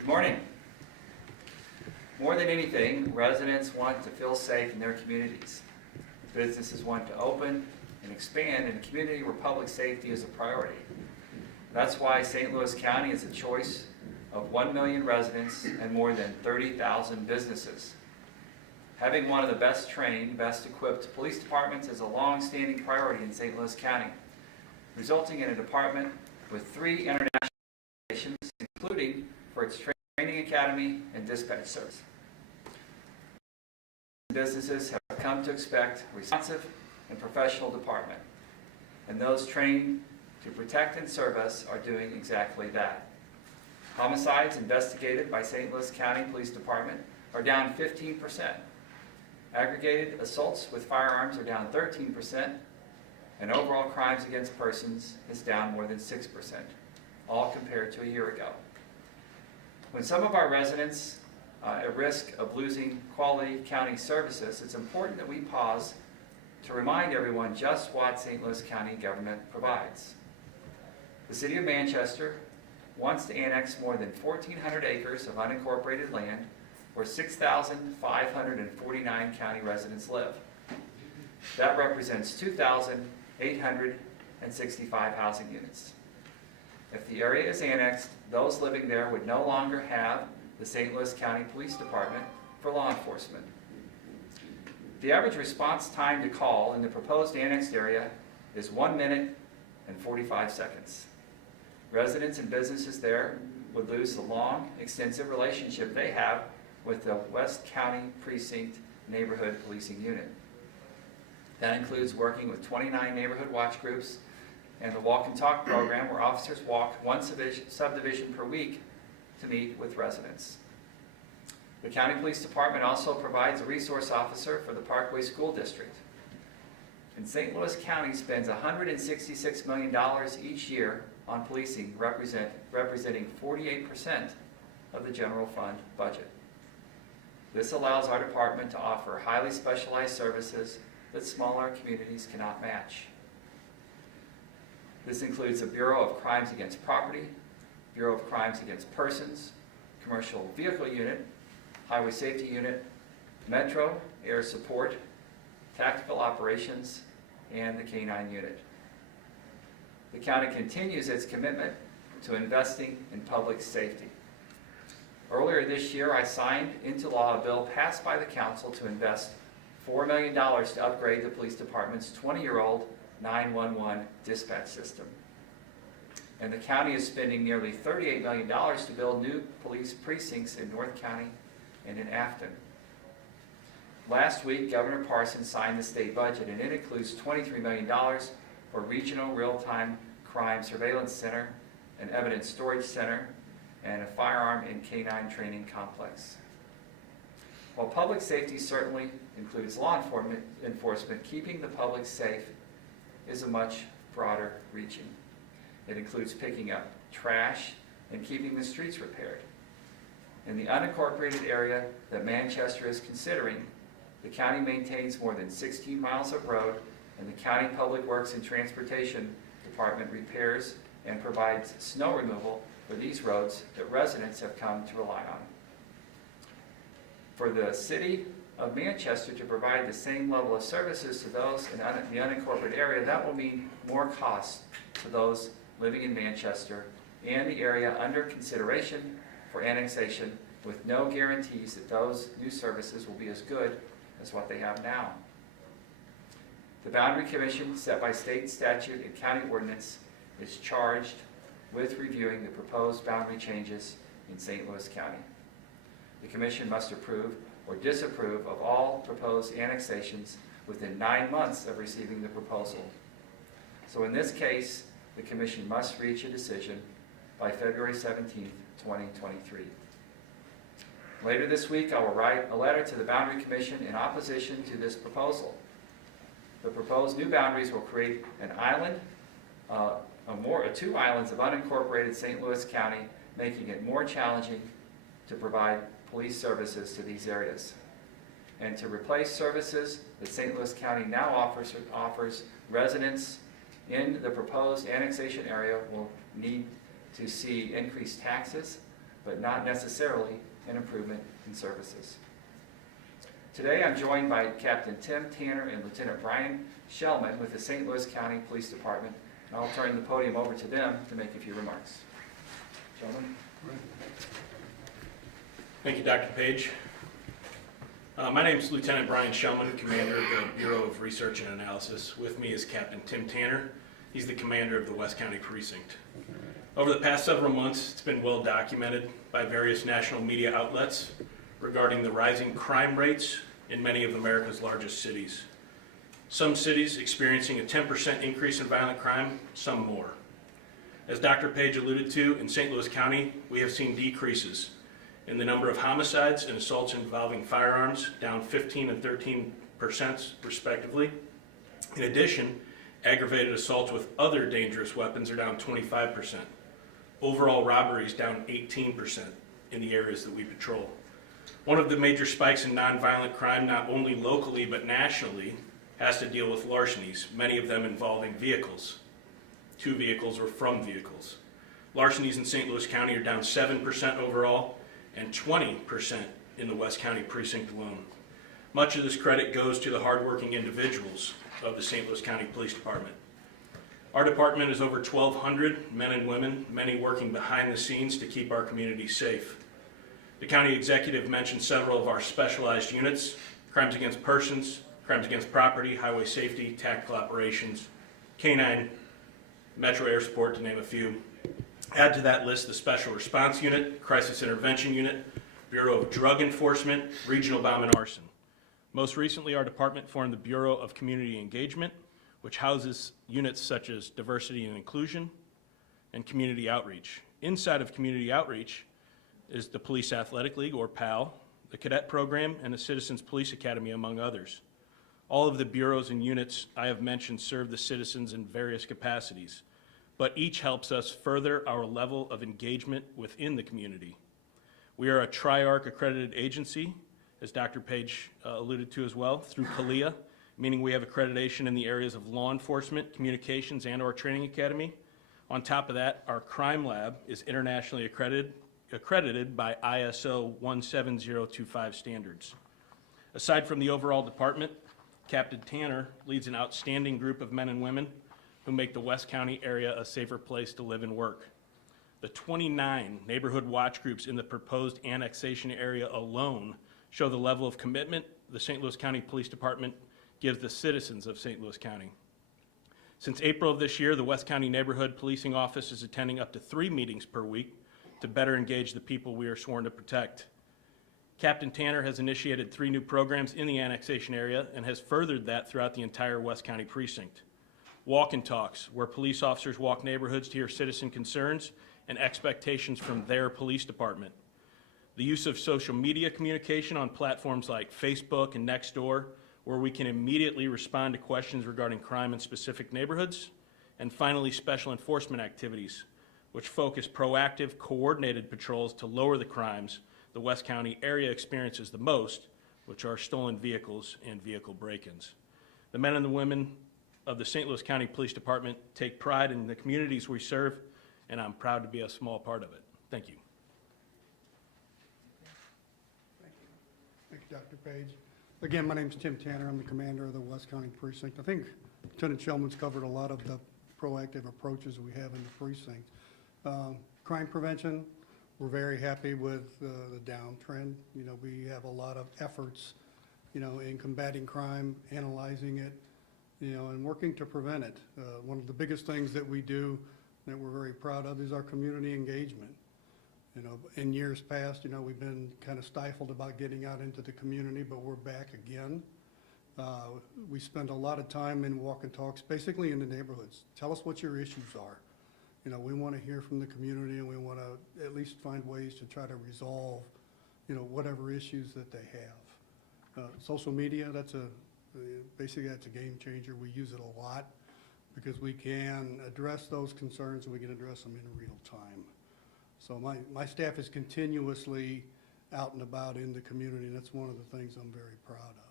Good morning. More than anything, residents want to feel safe in their communities. Businesses want to open and expand in a community where public safety is a priority. That's why St. Louis County is a choice of 1 million residents and more than 30,000 businesses. Having one of the best trained, best equipped police departments is a long-standing priority in St. Louis County, resulting in a department with 3 international accreditations, including for its training academy and dispatch service. Businesses have come to expect a responsive and professional department, and those trained to protect and serve us are doing exactly that. Homicides investigated by St. Louis County Police Department are down 15%. Aggregated assaults with firearms are down 13%, and overall crimes against persons is down more than 6%, all compared to a year ago. When some of our residents are at risk of losing quality county services, it's important that we pause to remind everyone just what St. Louis County government provides. The City of Manchester wants to annex more than 1,400 acres of unincorporated land where 6,549 county residents live. That represents 2,865 housing units. If the area is annexed, those living there would no longer have the St. Louis County Police Department for law enforcement. The average response time to call in the proposed annexed area is 1 minute and 45 seconds. Residents and businesses there would lose the long, extensive relationship they have with the West County Precinct Neighborhood Policing Unit. That includes working with 29 neighborhood watch groups and the Walk and Talk program, where officers walk one subdivision per week to meet with residents. The County Police Department also provides a resource officer for the Parkway School District. And St. Louis County spends $166 million each year on policing, representing 48% of the general fund budget. This allows our department to offer highly specialized services that smaller communities cannot match. This includes the Bureau of Crimes Against Property, Bureau of Crimes Against Persons, Commercial Vehicle Unit, Highway Safety Unit, Metro, Air Support, Tactical Operations, and the K-9 Unit. The county continues its commitment to investing in public safety. Earlier this year, I signed into law a bill passed by the council to invest $4 million to upgrade the police department's 20-year-old 911 dispatch system. And the county is spending nearly $38 million to build new police precincts in North County and in Afton. Last week, Governor Parson signed the state budget, and it includes $23 million for Regional Real-Time Crime Surveillance Center, an Evidence Storage Center, and a firearm and K-9 training complex. While public safety certainly includes law enforcement, keeping the public safe is a much broader reaching. It includes picking up trash and keeping the streets repaired. In the unincorporated area that Manchester is considering, the county maintains more than 16 miles of road, and the County Public Works and Transportation Department repairs and provides snow removal for these roads that residents have come to rely on. For the City of Manchester to provide the same level of services to those in the unincorporated area, that will mean more costs to those living in Manchester and the area under consideration for annexation, with no guarantees that those new services will be as good as what they have now. The Boundary Commission, set by state statute and county ordinance, is charged with reviewing the proposed boundary changes in St. Louis County. The Commission must approve or disapprove of all proposed annexations within 9 months of receiving the proposal. So in this case, the Commission must reach a decision by February 17, 2023. Later this week, I will write a letter to the Boundary Commission in opposition to this proposal. The proposed new boundaries will create an island, two islands of unincorporated St. Louis County, making it more challenging to provide police services to these areas. And to replace services that St. Louis County now offers residents in the proposed annexation area will need to see increased taxes, but not necessarily an improvement in services. Today, I'm joined by Captain Tim Tanner and Lieutenant Brian Shellman with the St. Louis County Police Department, and I'll turn the podium over to them to make a few remarks. Gentlemen. Thank you, Dr. Page. My name is Lieutenant Brian Shellman, Commander of the Bureau of Research and Analysis. With me is Captain Tim Tanner. He's the Commander of the West County Precinct. Over the past several months, it's been well documented by various national media outlets regarding the rising crime rates in many of America's largest cities. Some cities experiencing a 10% increase in violent crime, some more. As Dr. Page alluded to, in St. Louis County, we have seen decreases in the number of homicides and assaults involving firearms, down 15% and 13% respectively. In addition, aggravated assaults with other dangerous weapons are down 25%. Overall robberies down 18% in the areas that we patrol. One of the major spikes in nonviolent crime, not only locally but nationally, has to deal with larcenies, many of them involving vehicles. 2 vehicles or from vehicles. Larcenies in St. Louis County are down 7% overall and 20% in the West County precinct alone. Much of this credit goes to the hardworking individuals of the St. Louis County Police Department. Our department is over 1,200 men and women, many working behind the scenes to keep our community safe. The county executive mentioned several of our specialized units: crimes against persons, crimes against property, highway safety, tactical operations, K-9, Metro Air Support, to name a few. Add to that list the Special Response Unit, Crisis Intervention Unit, Bureau of Drug Enforcement, Regional Bomb and Arson. Most recently, our department formed the Bureau of Community Engagement, which houses units such as Diversity and Inclusion and Community Outreach. Inside of Community Outreach is the Police Athletic League, or PAL, the Cadet Program, and the Citizens Police Academy, among others. All of the bureaus and units I have mentioned serve the citizens in various capacities, but each helps us further our level of engagement within the community. We are a TRIARC accredited agency, as Dr. Page alluded to as well, through CALEA, meaning we have accreditation in the areas of law enforcement, communications, and our training academy. On top of that, our crime lab is internationally accredited by ISO 17025 standards. Aside from the overall department, Captain Tanner leads an outstanding group of men and women who make the West County area a safer place to live and work. The 29 neighborhood watch groups in the proposed annexation area alone show the level of commitment the St. Louis County Police Department gives the citizens of St. Louis County. Since April of this year, the West County Neighborhood Policing Office is attending up to 3 meetings per week to better engage the people we are sworn to protect. Captain Tanner has initiated 3 new programs in the annexation area and has furthered that throughout the entire West County precinct. Walk and talks, where police officers walk neighborhoods to hear citizen concerns and expectations from their police department. The use of social media communication on platforms like Facebook and Nextdoor, where we can immediately respond to questions regarding crime in specific neighborhoods. And finally, special enforcement activities, which focus proactive, coordinated patrols to lower the crimes the West County area experiences the most, which are stolen vehicles and vehicle break-ins. The men and the women of the St. Louis County Police Department take pride in the communities we serve, and I'm proud to be a small part of it. Thank you. Thank you, Dr. Page. Again, my name is Tim Tanner. I'm the commander of the West County Precinct. I think Lieutenant Shellman's covered a lot of the proactive approaches we have in the precinct. Crime prevention, we're very happy with the downtrend. You know, we have a lot of efforts, you know, in combating crime, analyzing it, you know, and working to prevent it. One of the biggest things that we do that we're very proud of is our community engagement. You know, in years past, you know, we've been kind of stifled about getting out into the community, but we're back again. We spend a lot of time in walk and talks, basically in the neighborhoods. Tell us what your issues are. You know, we want to hear from the community, and we want to at least find ways to try to resolve, you know, whatever issues that they have. Social media, basically that's a game changer. We use it a lot because we can address those concerns and we can address them in real time. So my staff is continuously out and about in the community, and that's one of the things I'm very proud of.